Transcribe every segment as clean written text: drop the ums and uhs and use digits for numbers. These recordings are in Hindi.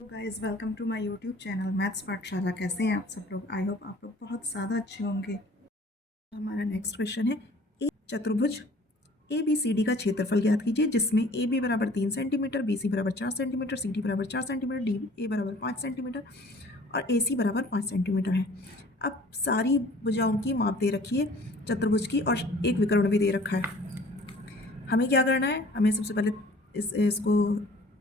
Guys welcome to my YouTube channel maths Pathshala. कैसे हैं आप सब लोग? आई होप आप लोग बहुत ज़्यादा अच्छे होंगे। हमारा नेक्स्ट क्वेश्चन है, एक चतुर्भुज ए बी सी डी का क्षेत्रफल ज्ञात कीजिए जिसमें ए बी बराबर 3 सेंटीमीटर, बी सी बराबर 4 सेंटीमीटर, सी डी बराबर 4 सेंटीमीटर, डी ए बराबर 5 सेंटीमीटर और ए सी बराबर 5 सेंटीमीटर है। अब सारी भुजाओं की माप दे रखी है चतुर्भुज की और एक विकर्ण भी दे रखा है। हमें क्या करना है? हमें सबसे पहले इसको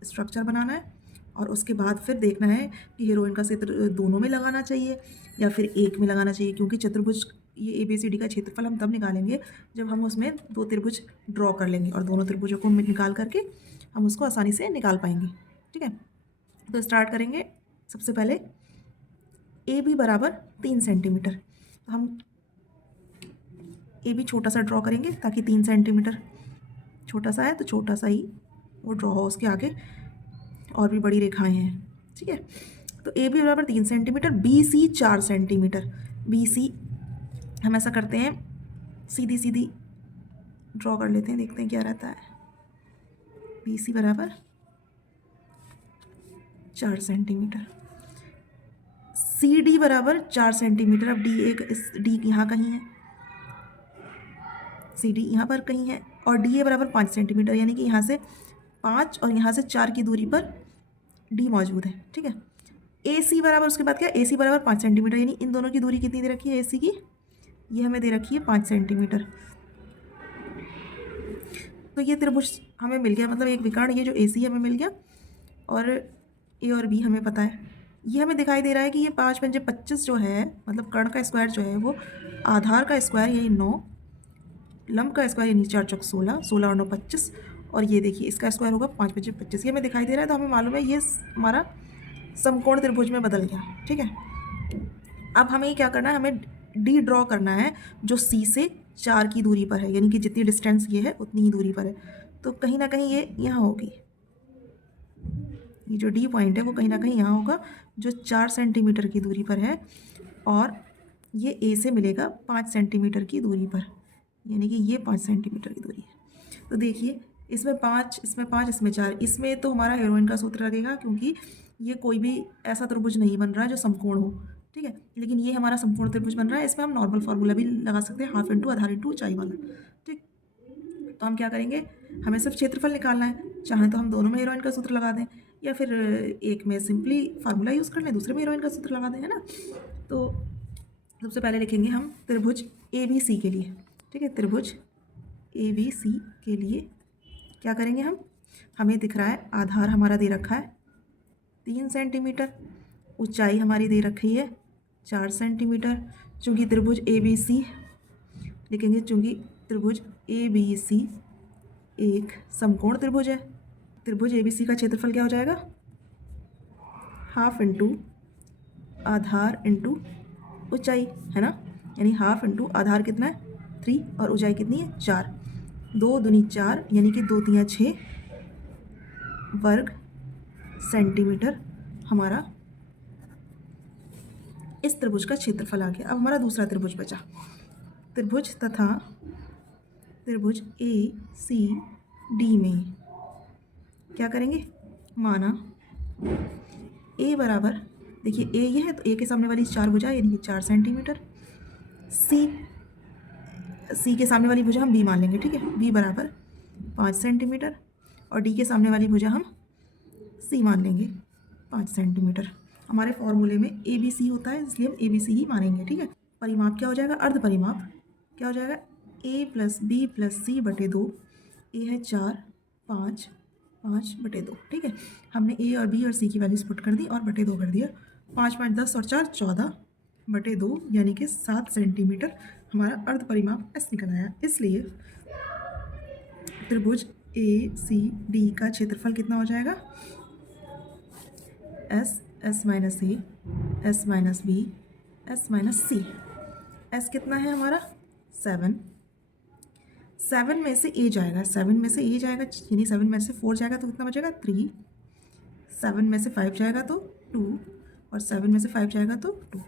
स्ट्रक्चर बनाना है और उसके बाद फिर देखना है कि हीरोइन का क्षेत्र दोनों में लगाना चाहिए या फिर एक में लगाना चाहिए, क्योंकि चतुर्भुज ये ए बी सी डी का क्षेत्रफल हम तब निकालेंगे जब हम उसमें दो त्रिभुज ड्रॉ कर लेंगे और दोनों त्रिभुजों को निकाल करके हम उसको आसानी से निकाल पाएंगे। ठीक है, तो स्टार्ट करेंगे। सबसे पहले ए बी बराबर 3 सेंटीमीटर, तो हम ए बी छोटा सा ड्रॉ करेंगे ताकि 3 सेंटीमीटर छोटा सा है तो छोटा सा ही वो ड्रॉ हो, उसके आगे और भी बड़ी रेखाएं हैं। ठीक है, तो ए बी बराबर 3 centimetre, B C 4 centimetre. B C हम ऐसा करते हैं, सीधी सीधी ड्रॉ कर लेते हैं, देखते हैं क्या रहता है। बी सी बराबर 4 सेंटीमीटर, सी डी बराबर 4 सेंटीमीटर। अब डी एक डी यहाँ कहीं है, सी डी यहाँ पर कहीं है और डी ए बराबर 5 सेंटीमीटर, यानी कि यहाँ से 5 और यहाँ से 4 की दूरी पर डी मौजूद है। ठीक है, ए सी बराबर, उसके बाद क्या, ए सी बराबर 5 सेंटीमीटर, यानी इन दोनों की दूरी कितनी दे रखी है ए सी की, ये हमें दे रखी है 5 सेंटीमीटर। तो ये त्रिभुज हमें मिल गया, मतलब एक विकर्ण ये जो ए सी हमें मिल गया और ए और बी हमें पता है। ये हमें दिखाई दे रहा है कि ये 5 पंजे 25 जो है, मतलब कर्ण का स्क्वायर जो है वो आधार का स्क्वायर यानी 9, लंब का स्क्वायर यानी 4 चौक 16, 16 और 9 25, और ये देखिए इसका स्क्वायर होगा 5 पंजे 25। ये हमें दिखाई दे रहा है, तो हमें मालूम है ये हमारा समकोण त्रिभुज में बदल गया। ठीक है, अब हमें क्या करना है, हमें डी ड्रॉ करना है जो सी से 4 की दूरी पर है, यानी कि जितनी डिस्टेंस ये है उतनी ही दूरी पर है। तो कहीं ना कहीं ये यहाँ होगी, ये जो डी पॉइंट है वो कहीं ना कहीं यहाँ होगा जो 4 सेंटीमीटर की दूरी पर है, और ये ए से मिलेगा 5 सेंटीमीटर की दूरी पर, यानी कि ये 5 सेंटीमीटर की दूरी है। तो देखिए इसमें 5, इसमें 5, इसमें 4, इसमें तो हमारा हेरोइन का सूत्र लगेगा, क्योंकि ये कोई भी ऐसा त्रिभुज नहीं बन रहा है जो समकोण हो। ठीक है, लेकिन ये हमारा समकोण त्रिभुज बन रहा है, इसमें हम नॉर्मल फार्मूला भी लगा सकते हैं, हाफ इंटू आधार इंटू ऊंचाई वाला। ठीक, तो हम क्या करेंगे, हमें सिर्फ क्षेत्रफल निकालना है, चाहे तो हम दोनों में हेरोइन का सूत्र लगा दें या फिर एक में सिंपली फार्मूला यूज़ कर लें, दूसरे में हेरोइन का सूत्र लगा दें, है ना। तो सबसे पहले लिखेंगे हम त्रिभुज ए बी सी के लिए। ठीक है, त्रिभुज ए बी सी के लिए क्या करेंगे हम, हमें दिख रहा है आधार हमारा दे रखा है 3 सेंटीमीटर, ऊंचाई हमारी दे रखी है 4 सेंटीमीटर। चूँकि त्रिभुज ए बी सी लिखेंगे, चूँकि त्रिभुज ए बी सी एक समकोण त्रिभुज है, त्रिभुज ए बी सी का क्षेत्रफल क्या हो जाएगा, हाफ इंटू आधार इंटू ऊंचाई, है ना। यानी हाफ इंटू आधार कितना है 3 और ऊंचाई कितनी है 4, 2 दूनी 4, यानी कि 2 तियाँ 6 वर्ग सेंटीमीटर हमारा इस त्रिभुज का क्षेत्रफल आ गया। अब हमारा दूसरा त्रिभुज बचा, त्रिभुज तथा त्रिभुज ए सी डी में क्या करेंगे, माना ए बराबर, देखिए ए ये है तो ए के सामने वाली 4 भुजा यानी कि 4 सेंटीमीटर, सी के सामने वाली भुजा हम बी मान लेंगे। ठीक है, बी बराबर 5 सेंटीमीटर और डी के सामने वाली भुजा हम सी मान लेंगे 5 सेंटीमीटर। हमारे फॉर्मूले में ए बी सी होता है, इसलिए हम ए बी सी ही मानेंगे। ठीक है, परिमाप क्या हो जाएगा, अर्ध परिमाप क्या हो जाएगा, ए प्लस बी प्लस सी बटे 2, ए है 4, 5, 5 बटे 2। ठीक है, हमने ए और बी और सी की वैल्यूज पुट कर दी और बटे 2 कर दिया, 5 5 10 और 4 14 बटे 2, यानी कि 7 सेंटीमीटर हमारा अर्ध परिमाप एस निकल आया। इसलिए त्रिभुज ए सी डी का क्षेत्रफल कितना हो जाएगा, S, S minus A, S minus B, S minus C. S कितना है हमारा 7, 7 में से ए जाएगा, 7 में से ए जाएगा, यानी 7 में से 4 जाएगा तो कितना बचेगा 3, 7 में से 5 जाएगा तो 2 और 7 में से 5 जाएगा तो 2।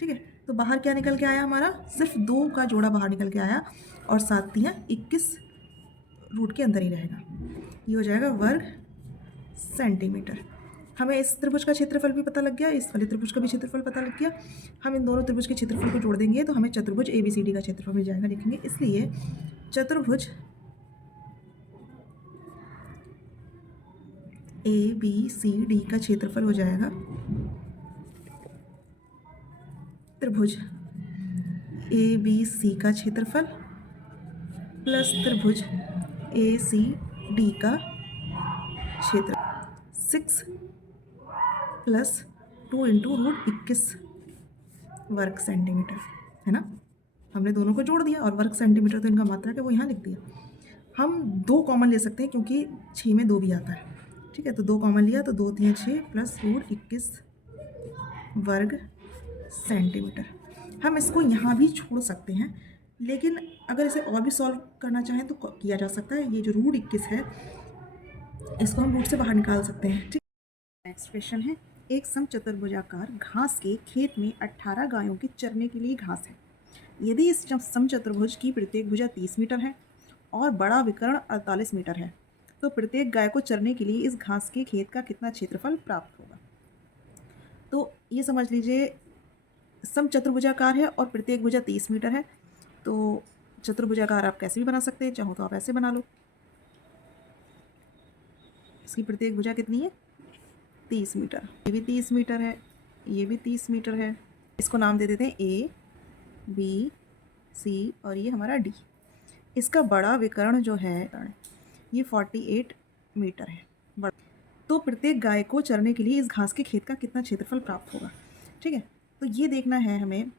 ठीक है, तो बाहर क्या निकल के आया हमारा, सिर्फ 2 का जोड़ा बाहर निकल के आया और 7 तियाँ 21 रूट के अंदर ही रहेगा, ये हो जाएगा वर्ग सेंटीमीटर। हमें इस त्रिभुज का क्षेत्रफल भी पता लग गया, इस वाले त्रिभुज का भी क्षेत्रफल पता लग गया। हम इन दोनों त्रिभुज के क्षेत्रफल को जोड़ देंगे तो हमें चतुर्भुज ABCD का क्षेत्रफल मिल जाएगा। लिखेंगे इसलिए चतुर्भुज ABCD का क्षेत्रफल हो जाएगा त्रिभुज ABC का क्षेत्रफल प्लस त्रिभुज ACD का क्षेत्र 6 प्लस 2 इंटू रूट 21 वर्ग सेंटीमीटर, है ना। हमने दोनों को जोड़ दिया और वर्ग सेंटीमीटर तो इनका मात्रक है, वो यहाँ लिख दिया। हम 2 कॉमन ले सकते हैं क्योंकि 6 में 2 भी आता है, ठीक है। तो 2 कॉमन लिया तो 2 3 6 प्लस रूट 21 वर्ग सेंटीमीटर। हम इसको यहाँ भी छोड़ सकते हैं, लेकिन अगर इसे और भी सॉल्व करना चाहें तो किया जा सकता है। ये जो रूट 21 है इसको हम रूट से बाहर निकाल सकते हैं, ठीक। नेक्स्ट क्वेश्चन है, एक समचतुर्भुजाकार घास के खेत में 18 गायों के चरने के लिए घास है। यदि इस समचतुर्भुज की प्रत्येक भुजा 30 मीटर है और बड़ा विकर्ण 48 मीटर है, तो प्रत्येक गाय को चरने के लिए इस घास के खेत का कितना क्षेत्रफल प्राप्त होगा। तो ये समझ लीजिए समचतुर्भुजाकार है और प्रत्येक भुजा 30 मीटर है। तो चतुर्भुजाकार आप कैसे भी बना सकते हैं, चाहो तो आप ऐसे बना लो। इसकी प्रत्येक भुजा कितनी है, 30 मीटर। ये भी 30 मीटर है, ये भी 30 मीटर है। इसको नाम दे देते हैं A, B, C और ये हमारा D। इसका बड़ा विकर्ण जो है ये 48 मीटर है। तो प्रत्येक गाय को चरने के लिए इस घास के खेत का कितना क्षेत्रफल प्राप्त होगा, ठीक है। तो ये देखना है हमें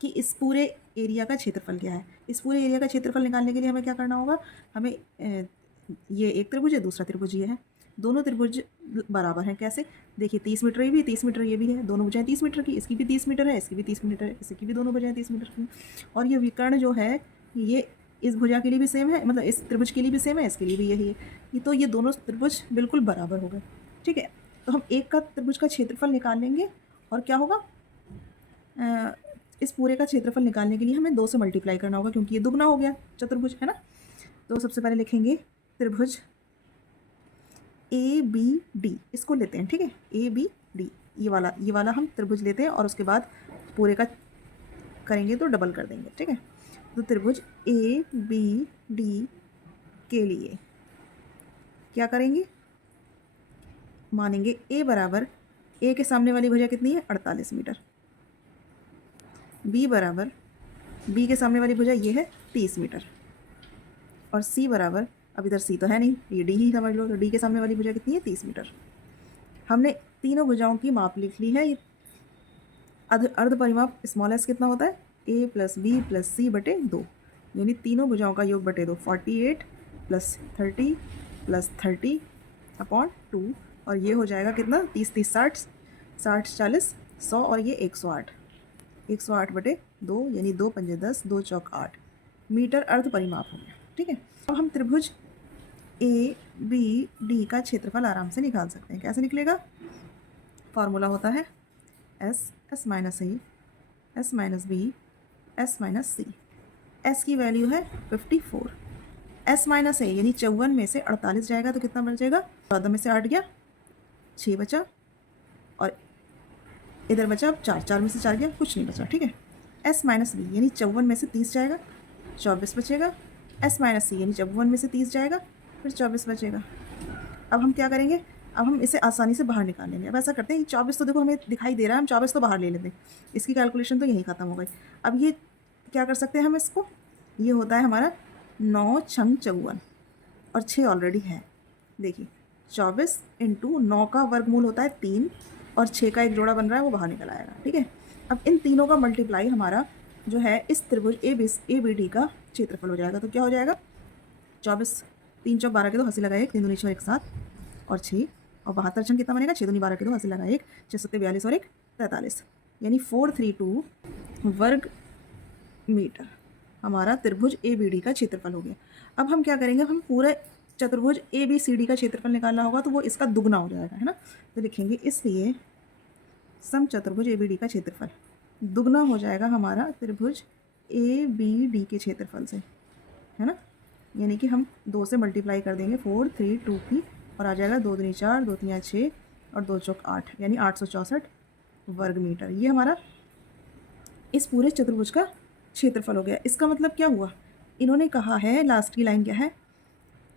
कि इस पूरे एरिया का क्षेत्रफल क्या है। इस पूरे एरिया का क्षेत्रफल निकालने के लिए हमें क्या करना होगा, हमें ये एक त्रिभुज है, दूसरा त्रिभुज ये है, दोनों त्रिभुज बराबर हैं। कैसे, देखिए 30 मीटर ये भी, 30 मीटर ये भी है, दोनों भुजाएं 30 मीटर की। इसकी भी 30 मीटर है, इसकी भी 30 मीटर है, इसकी भी दोनों भुजाएं 30 मीटर की। और ये विकर्ण जो है ये इस भुजा के लिए भी सेम है, मतलब इस त्रिभुज के लिए भी सेम है, इसके लिए भी यही है। तो ये दोनों त्रिभुज बिल्कुल बराबर हो गए, ठीक है। तो हम एक का त्रिभुज का क्षेत्रफल निकाल लेंगे और क्या होगा, इस पूरे का क्षेत्रफल निकालने के लिए हमें 2 से मल्टीप्लाई करना होगा क्योंकि ये दुगना हो गया चतुर्भुज, है ना। तो सबसे पहले लिखेंगे त्रिभुज ABD, इसको लेते हैं, ठीक है। ABD ये वाला हम त्रिभुज लेते हैं और उसके बाद पूरे का करेंगे तो डबल कर देंगे, ठीक है। तो त्रिभुज ABD के लिए क्या करेंगे, मानेंगे A बराबर, A के सामने वाली भुजा कितनी है, 48 मीटर। B बराबर, B के सामने वाली भुजा ये है 30 मीटर। और C बराबर, अब इधर C तो है नहीं, ये D ही समझ लो, तो D के सामने वाली भुजा कितनी है, 30 मीटर। हमने तीनों भुजाओं की माप लिख ली है। ये अर्ध परिमाप स्मॉल s कितना होता है, A plus B plus C बटे 2, यानी तीनों भुजाओं का योग बटे 2, 48 प्लस 30 प्लस 30 अपॉन 2, और ये हो जाएगा कितना, 30 30 60 60 40 100 और ये 108, 108 बटे 2, यानी 2 पंजे 10, 2 चौक 8 मीटर अर्ध परिमाप हो गया, ठीक है। अब हम त्रिभुज ABD का क्षेत्रफल आराम से निकाल सकते हैं। कैसे निकलेगा, फॉर्मूला होता है S minus A, S minus B, S minus C। S की वैल्यू है 54, S माइनस A यानी 54 में से 48 जाएगा तो कितना बचेगा, 14 में से 8 गया, 6 बचा, और इधर बचा 4, 4 में से 4 गया, कुछ नहीं बचा, ठीक है। S माइनस B यानी 54 में से 30 जाएगा, 24 बचेगा। S माइनस C यानी 54 में से 30 जाएगा, फिर 24 बचेगा। अब हम क्या करेंगे, अब हम इसे आसानी से बाहर निकाल लेंगे। अब ऐसा करते हैं, 24 तो देखो हमें दिखाई दे रहा है, हम 24 तो बाहर ले लेते हैं, इसकी कैलकुलेशन तो यहीं ख़त्म हो गई। अब ये क्या कर सकते हैं हम इसको, ये होता है हमारा 9 छंग 54 और 6 ऑलरेडी है। देखिए 24 इंटू 9 का वर्गमूल होता है 3 और 6 का एक जोड़ा बन रहा है, वो बाहर निकल आएगा, ठीक है। अब इन तीनों का मल्टीप्लाई हमारा जो है इस त्रिभुज ABD का क्षेत्रफल हो जाएगा। तो क्या हो जाएगा, 24 3 चौक 12 के 2, हंसी लगाए 1, 3 दूनी 6 1 7 और 6 और 72 छंग कितना बनेगा, 6 दूनी 12 के 2, हंसी लगाए 1, 6 सत्ते 42 और 1 43, यानी 432 वर्ग मीटर हमारा त्रिभुज ABD का क्षेत्रफल हो गया। अब हम क्या करेंगे, हम पूरा चतुर्भुज ABCD का क्षेत्रफल निकालना होगा तो वो इसका दुगना हो जाएगा, है ना। तो लिखेंगे इसलिए समचतुर्भुज ABD का क्षेत्रफल दुगना हो जाएगा हमारा त्रिभुज ABD के क्षेत्रफल से, है ना। यानी कि हम 2 से मल्टीप्लाई कर देंगे 4 3 2 की, और आ जाएगा 2 दूनी 4, 2 3 6, और 2 चौक 8 यानी 864 वर्ग मीटर। ये हमारा इस पूरे चतुर्भुज का क्षेत्रफल हो गया। इसका मतलब क्या हुआ, इन्होंने कहा है, लास्ट की लाइन क्या है,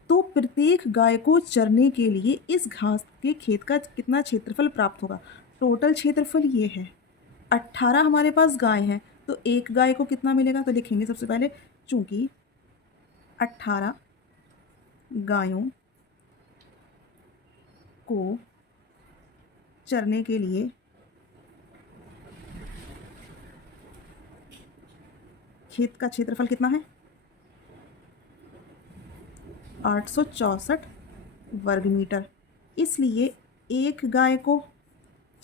तो प्रत्येक गाय को चरने के लिए इस घास के खेत का कितना क्षेत्रफल प्राप्त होगा। टोटल क्षेत्रफल ये है, 18 हमारे पास गाय हैं, तो एक गाय को कितना मिलेगा, तो लिखेंगे सबसे पहले, चूंकि 18 गायों को चरने के लिए खेत का क्षेत्रफल कितना है, 864 वर्ग मीटर। इसलिए एक गाय को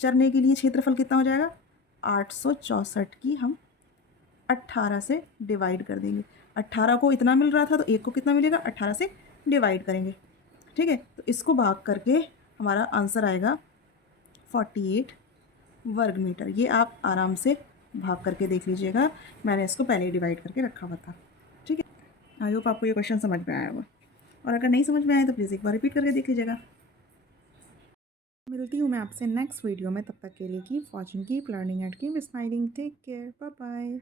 चरने के लिए क्षेत्रफल कितना हो जाएगा, 864 की हम 18 से डिवाइड कर देंगे। 18 को इतना मिल रहा था तो एक को कितना मिलेगा, 18 से डिवाइड करेंगे। ठीक है, तो इसको भाग करके हमारा आंसर आएगा 48 वर्ग मीटर। ये आप आराम से भाग करके देख लीजिएगा, मैंने इसको पहले ही डिवाइड करके रखा हुआ था। ठीक है, आई होप आपको ये क्वेश्चन समझ में आया होगा, और अगर नहीं समझ में आया तो प्लीज़ एक बार रिपीट करके देख लीजिएगा। मिलती हूँ मैं आपसे नेक्स्ट वीडियो में, तब तक के लिए keep watching, keep learning and keep smiling. Take care, bye bye.